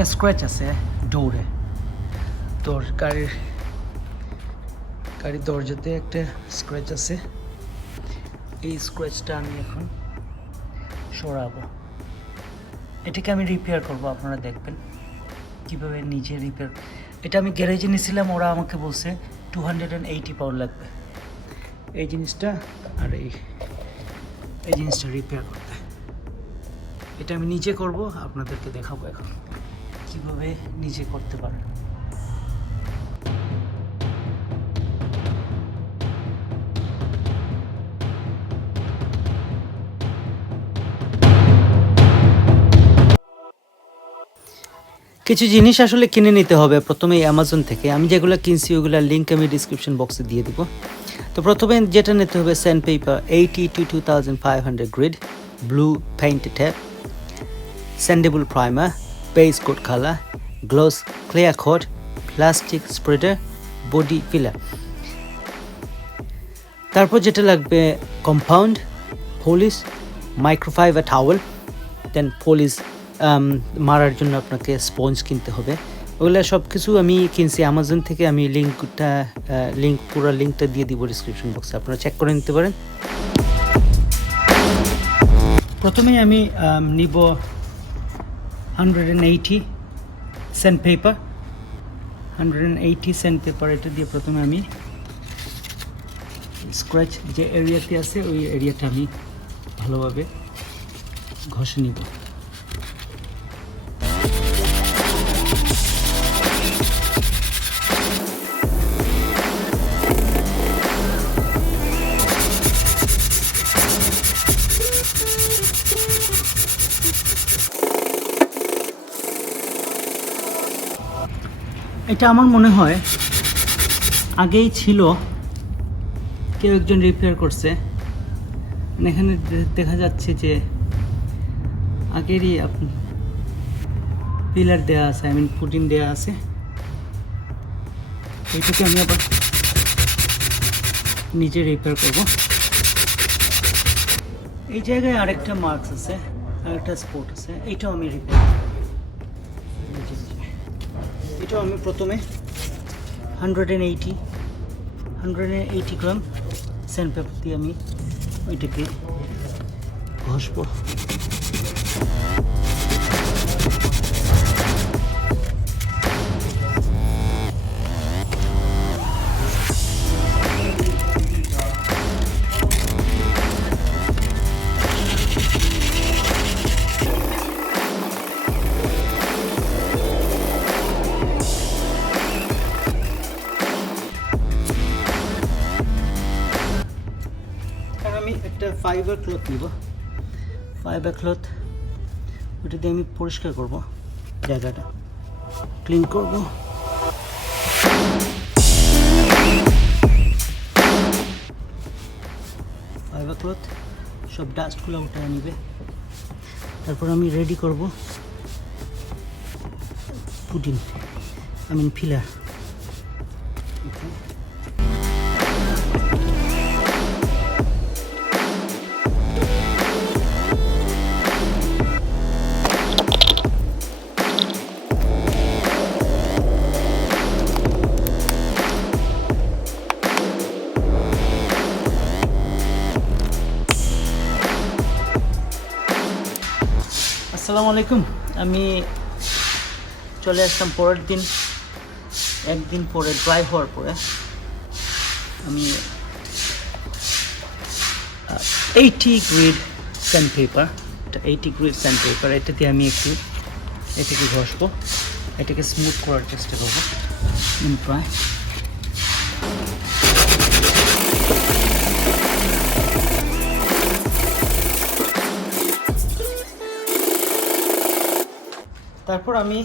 একটা স্ক্র্যাচ আছে ডোরে, তোর গাড়ির দরজাতে একটা স্ক্র্যাচ আছে। এই স্ক্র্যাচটা আমি এখন সরাবো। এটাকে আমি রিপেয়ার করব, আপনারা দেখবেন কীভাবে নিজে রিপেয়ার। এটা আমি গ্যারেজে নিয়েছিলাম, ওরা আমাকে বলছে 280 পাউন্ড লাগবে এই জিনিসটা আর এই জিনিসটা রিপেয়ার করতে। এটা আমি নিজে করব, আপনাদেরকে দেখাবো এখন কীভাবে নিজে করতে পারেন। কিছু জিনিস আসলে কিনে নিতে হবে প্রথমে অ্যামাজন থেকে। আমি যেগুলো কিনছি ওগুলোর লিঙ্ক আমি ডিসক্রিপশন বক্সে দিয়ে দিব। তো প্রথমে যেটা নিতে হবে sandpaper 80 to 2500 grit, blue paint tape, sandable primer, base coat colour, gloss clear coat, plastic spreader, body filler. তারপর যেটা লাগবে compound, polish, microfibre towel, then polish মারার জন্য আপনাকে স্পঞ্জ কিনতে হবে। ওগুলো সব কিছু আমি কিনছি অ্যামাজন থেকে। আমি পুরো লিঙ্কটা দিয়ে দিব ডিসক্রিপশন বক্সে, আপনারা চেক করে নিতে পারেন। প্রথমেই আমি নিব 180 স্যান্ডপেপার। 180 স্যান্ডপেপার এটা দিয়ে প্রথমে আমি স্ক্র্যাচ যে এরিয়াতে আছে ওই এরিয়াটা আমি ভালোভাবে ঘষে নিব। এটা আমার মনে হয় আগেই ছিল, কেউ একজন রিপেয়ার করছে। এখানে দেখা যাচ্ছে যে আগেরই পিলার দেওয়া আছে, ফুটিং দেওয়া আছে। এইটাকে আমি আবার নিজে রিপেয়ার করব। এই জায়গায় আরেকটা মার্কস আছে, আরেকটা স্পট আছে, এইটাও আমি রিপেয়ার করব। এটাও আমি প্রথমে 180 গ্রাম স্যান্ডপেপার দিয়ে আমি ওইটাকে ঘষবো। আমি একটা ফাইবার ক্লথ নিব, ফাইবার ক্লথ ওটা দিয়ে আমি পরিষ্কার করব, জায়গাটা ক্লিন করব। ফাইবার ক্লথ সব ডাস্টগুলো উঠে নিবে। তারপর আমি রেডি করব পুটিং, ফিলার। আসসালামু আলাইকুম। আমি চলে আসলাম পরের দিন, একদিন পরে ড্রাই হওয়ার পরে। আমি 80 গ্রেড স্যান্ডপেপার, এটা 80 গ্রেড স্যান্ডপেপার, এটা দিয়ে আমি এটাকে ঘষবো, এটাকে স্মুথ করার চেষ্টা করবো। প্রায় তারপর আমি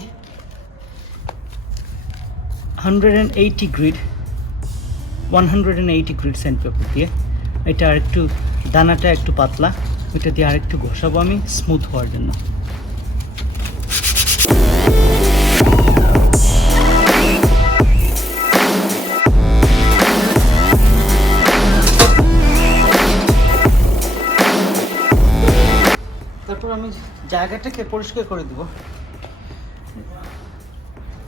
180 গ্রিড স্যান্ডপেপার দিয়ে, এটা আরেকটু দানাটা একটু পাতলা, ওইটা দিয়ে আরেকটু ঘষাবো আমি স্মুথ হওয়ার জন্য। তারপর আমি জায়গাটাকে পরিষ্কার করে দেব।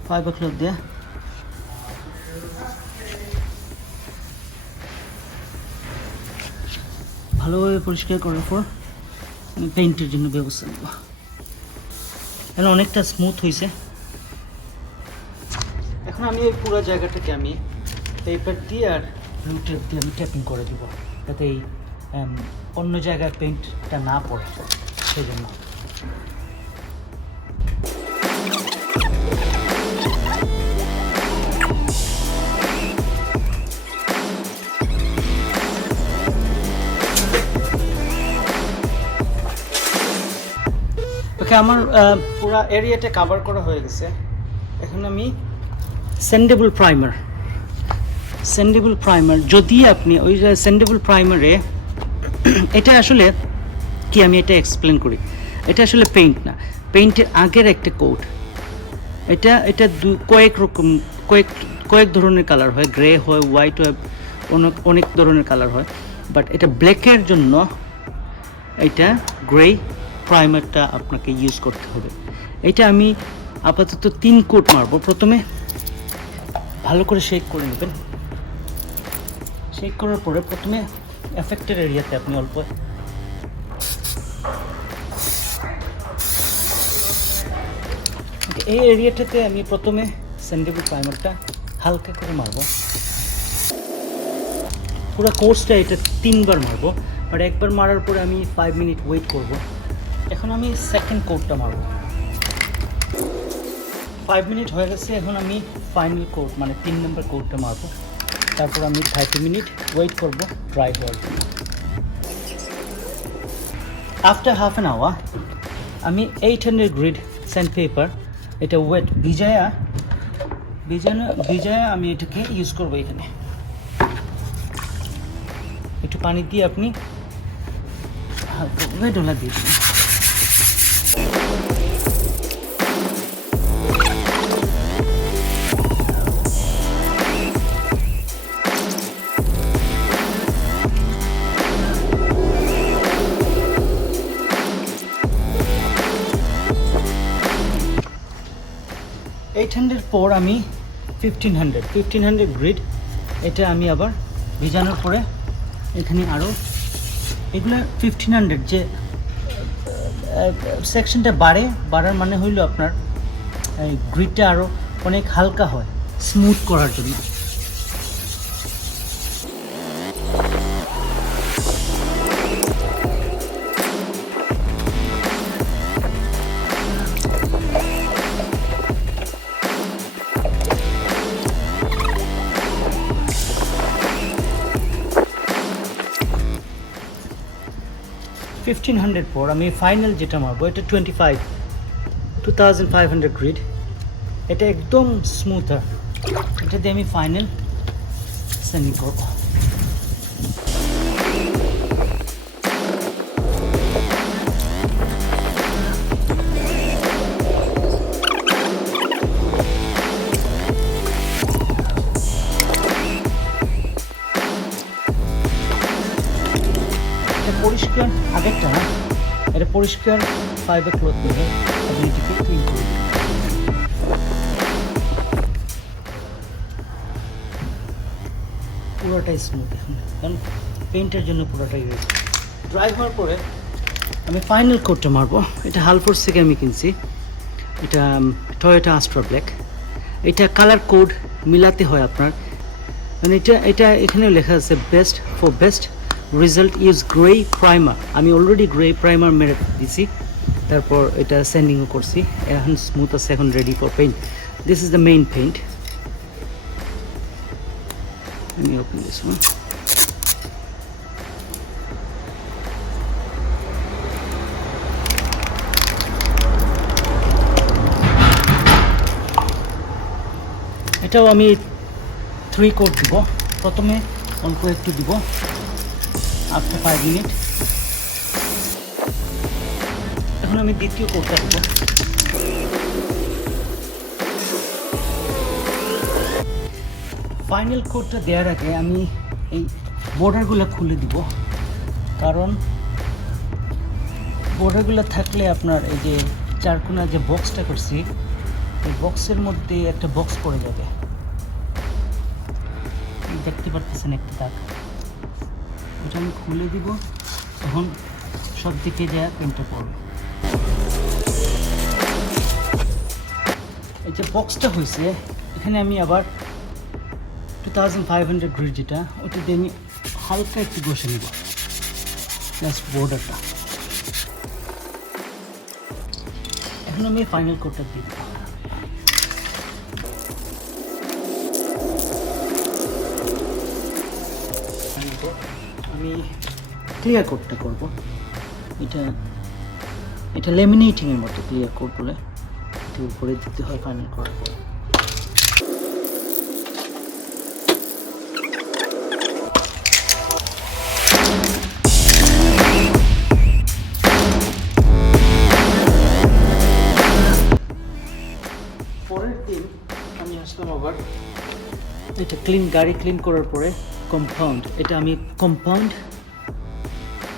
ফাইবার ক্লথ দিয়ে ভালোভাবে পরিষ্কার করার পর আমি পেইন্টের জন্য ব্যবস্থা নেব। এখন অনেকটা স্মুথ হয়েছে। এখন আমি এই পুরো জায়গাটাকে আমি পেপার দিয়ে আর ব্লু টেপ দিয়ে আমি ট্যাপিং করে দিব, যাতে এই অন্য জায়গায় পেইন্টটা না পড়ে, সেই জন্য। ওকে, আমার পুরো এরিয়াটা কভার করা হয়ে গেছে। এখন আমি স্যান্ডেবল প্রাইমার যদি আপনি ওই স্যান্ডেবল প্রাইমারে, এটা আসলে কি আমি এটা এক্সপ্লেন করি, এটা আসলে পেইন্ট না, পেইন্টের আগের একটা কোট। এটা কয়েক ধরনের কালার হয়, গ্রে হয়, হোয়াইট হয়, অনেক ধরনের কালার হয়, বাট এটা ব্ল্যাকের জন্য এটা গ্রে প্রাইমারটা আপনাকে ইউজ করতে হবে। এটা আমি আপাতত 3 কোট মারবো। প্রথমে ভালো করে শেক করে নেবেন। শেক করার পরে প্রথমে এফেক্টেড এরিয়াতে আপনি অল্প এই এরিয়াটাতে আমি প্রথমে স্যান্ডেবল প্রাইমারটা হালকা করে মারবো। পুরো কোর্সটা এটা 3 বার মারবো, আর একবার মারার পরে আমি 5 মিনিট ওয়েট করব। এখন আমি সেকেন্ড কোটটা মারবো। 5 মিনিট হয়ে গেছে। এখন আমি ফাইনাল কোট মানে 3 নম্বর কোটটা মারবো। তারপর আমি 30 মিনিট ওয়েট করব ড্রাই হওয়ার জন্য। আফটার হাফ অ্যান আওয়ার আমি 800 গ্রিড স্যান্ডপেপার, এটা ওয়েট ভিজায়া আমি এটাকে ইউজ করবো। এখানে একটু পানি দিয়ে আপনি হালকা ডলা দিয়ে দেবেন। পর আমি 1500 গ্রিড, এটা আমি আবার ভিজানোর পরে এখানে আরও এগুলো 1500 যে সেকশনটা বাড়ার মানে হইল আপনার গ্রিডটা আরও অনেক হালকা হয় স্মুথ করার জন্য। পর আমি ফাইনাল যেটা মারবো, এটা 2500 গ্রিড, এটা একদম স্মুথার, এটা দিয়ে আমি ফাইনাল স্যান্ডিং করবো। পরিষ্কার আগেরটা না, এটা পরিষ্কার ফাইবার ক্লথ দিয়ে আপনি এটিকে ক্লিন করে দিন। পুরোটাই স্মুথ এখন, কারণ পেইন্টের জন্য পুরোটাই রয়েছে। ড্রাই হওয়ার পরে আমি ফাইনাল কোটটা মারবো। এটা হালফোর্স থেকে আমি কিনছি, এটা টয়োটা আস্ট্রা ব্ল্যাক। এটা কালার কোড মিলাতে হয় আপনার, মানে এটা এখানেও লেখা আছে best for best result use grey primer. আমি অলরেডি গ্রে প্রাইমার মেরে দিছি, তারপর এটা স্যান্ডিংও করছি, এখন স্মুথ আছে, এখন ready for paint. This is the main paint. আমি ওপেন দিস ওয়ান। এটাও আমি 3 কোট দিব। প্রথমে অল্প একটু দিব, আফটার 5 মিনিট। এখন আমি দ্বিতীয় কোটটা দেব। ফাইনাল কোটটা দেওয়ার আগে আমি এই বর্ডারগুলো খুলে দিব, কারণ বর্ডারগুলো থাকলে আপনার এই যে চারকোনা যে বক্সটা করছি, এই বক্সের মধ্যে একটা বক্স পড়ে যাবে, দেখতে পাচ্ছেন একটা দাগ, ওটা আমি খুলে দিব, তখন সব দিকে যা পেন্টটা পড়বে। এই যে বক্সটা হয়েছে, এখানে আমি আবার 2500 গ্রিড যেটা, ওটা দিয়ে আমি হালকা একটু ঘষে নেব জাস্ট বর্ডারটা। এখন আমি ফাইনাল কোটটা দিয়ে দেবো। আমি ক্লিয়ার কোটটা করব, এটা লেমিনেটিংয়ের মতো ক্লিয়ার কোট বলে, এটা উপরে দিতে হয় ফাইনাল করার পর। পরের দিন আমি আসলাম আবার, এটা গাড়ি ক্লিন করার পরে কম্পাউন্ড, এটা আমি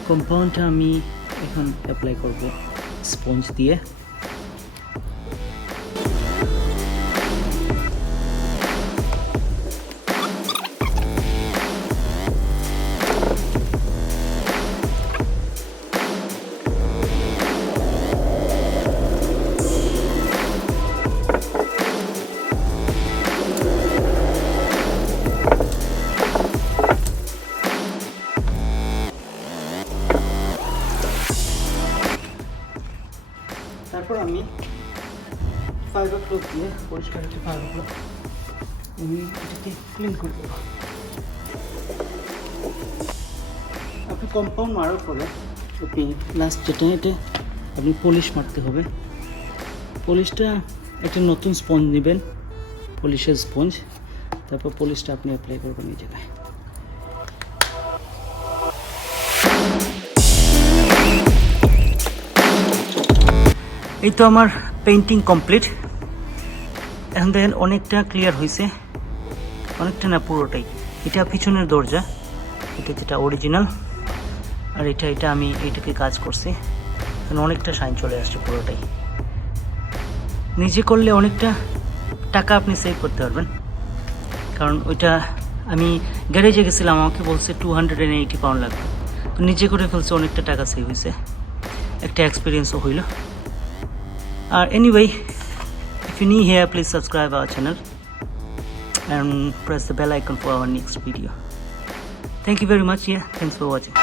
কম্পাউন্ডটা আমি এখন অ্যাপ্লাই করব স্পঞ্জ দিয়ে। তারপর আমি ফাইবার ক্লথ দিয়ে, পরিষ্কার একটা ফাইবার ক্লথ আমি এটাকে ক্লিন করে দেবো। আপনি কম্পাউন্ড মারার পরে আপনি লাস্ট যেটা, এটা আপনি পলিশ মারতে হবে। পলিশটা একটা নতুন স্পঞ্জ নেবেন, পলিশের স্পঞ্জ, তারপর পলিশটা আপনি অ্যাপ্লাই করবেন এই জায়গায়। এই তো আমার পেইন্টিং কমপ্লিট। এখন দেখেন অনেকটা ক্লিয়ার হয়েছে, অনেকটা না পুরোটাই। এটা পিছনের দরজা, এটা যেটা অরিজিনাল, আর এটা আমি এইটাকে কাজ করছি, অনেকটা শাইন চলে আসছে পুরোটাই। নিজে করলে অনেকটা টাকা আপনি সেভ করতে পারবেন, কারণ ওইটা আমি গ্যারেজে গেছিলাম, আমাকে বলছে 280 পাউন্ড লাগবে, তো নিজে করে ফেলছে, অনেকটা টাকা সেভ হয়েছে, একটা এক্সপিরিয়েন্সও হইল। Anyway, if you're new here, please subscribe our channel and press the bell icon for our next video. Thank you very much. Thanks for watching.